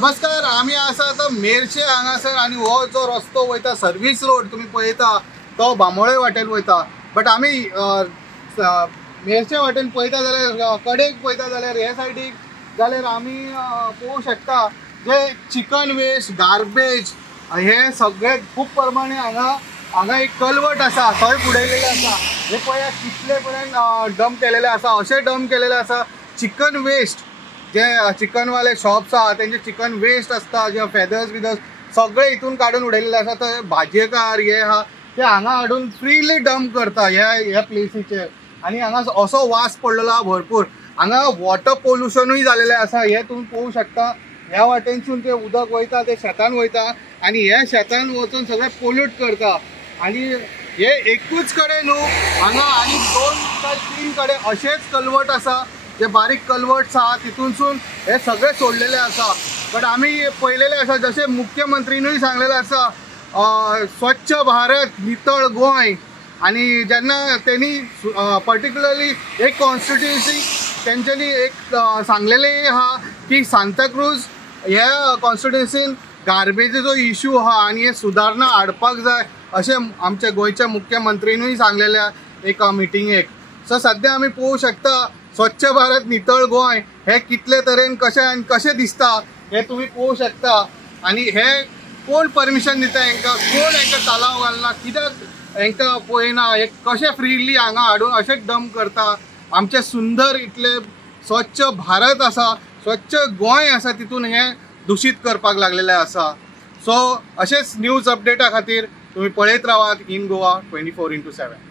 नमस्कार, आम्ही आसा आता मेरशे हांगासर आणि हो जो रस्तो वयता सर्वीस रोड तुम्ही पळयता तो बांबोळे वाटेन वयता. बट आम्ही मेरशे वाटेन पळयता जाल्यार कडेक पळयता जाल्यार हे सायडीक जाल्यार आमी पळोवंक शकता जे चिकन वेस्ट गार्बेज हे सगळे खूब प्रमाणे हांगा एक कलवट आसा थंय उडयलेले आसा. हे पळयात कितले पर्यंत डंप केलेले आसा. अशें डंप केलेले आसा चिकन वेस्ट जे चिकनवाले शॉप्स आहा तेंचे चिकन वेस्ट आसता जे फेदर्स सगळे हितून काडून उडयलेले आसा. तर भाजयेकार हे आहा ते हांगा हाडून फ्रीली डंप करता ह्या प्लेसीचेर आनी हांगा असो वास पडलेलो आहा भरपूर. हांगा वॉटर पोल्युशनूय जालेलें आसा. हे तुम्ही पळोवंक शकता. ह्या वाटेनसून ते उदक वयता ते शेतान वयता आनी हे शेतान वचून सगळे पोल्यूट करता. आनी हे एकूच कडेन न्हू हांगा आनी 2 काय 3 कडे अशेच कलवट आसा जे बारीक कलवट्स आहा तितूनसून हे सगळे सोडलेले आसा. बट आमी पळयलेले आसा जशें मुख्यमंत्रीनूय सांगलेलें आसा स्वच्छ भारत नितळ गोंय. आणि जेन्ना त्यांनी पर्टिक्युलरली एक कॉन्स्टिट्युएन्सी तेंच्यांनी एक सांगलेलें आहा की सांताक्रूज ह्या कॉन्स्टिट्युएन्सीन गार्बेजीचो इश्यू आहा आनी हे सुदारणा हाडपाक जाय अशें आमचे गोंयच्या मुख्यमंत्रीनूय सांगलेल्या एका मिटिंगेक. सो सध्या आमी पळोवंक शकता स्वच्छ भारत नितळ गोंय हे कितले तरेन कशें दिसता हे तुम्ही पळोवंक शकता. आनी हे कोण परमिशन दिता हांकां, कोण हांकां तालाव घालना, कित्याक हांकां पळयना, हे कशें फ्रीली हांगा हाडून अशेंच डंप करता. आमचे सुंदर इतले स्वच्छ भारत आसा, स्वच्छ गोंय आसा तितून हे दूषित करपाक लागलेले आसा. सो अशेंच न्यूज अपडेटा खातीर तुम्ही पळयत रावात इन गोवा 24/7.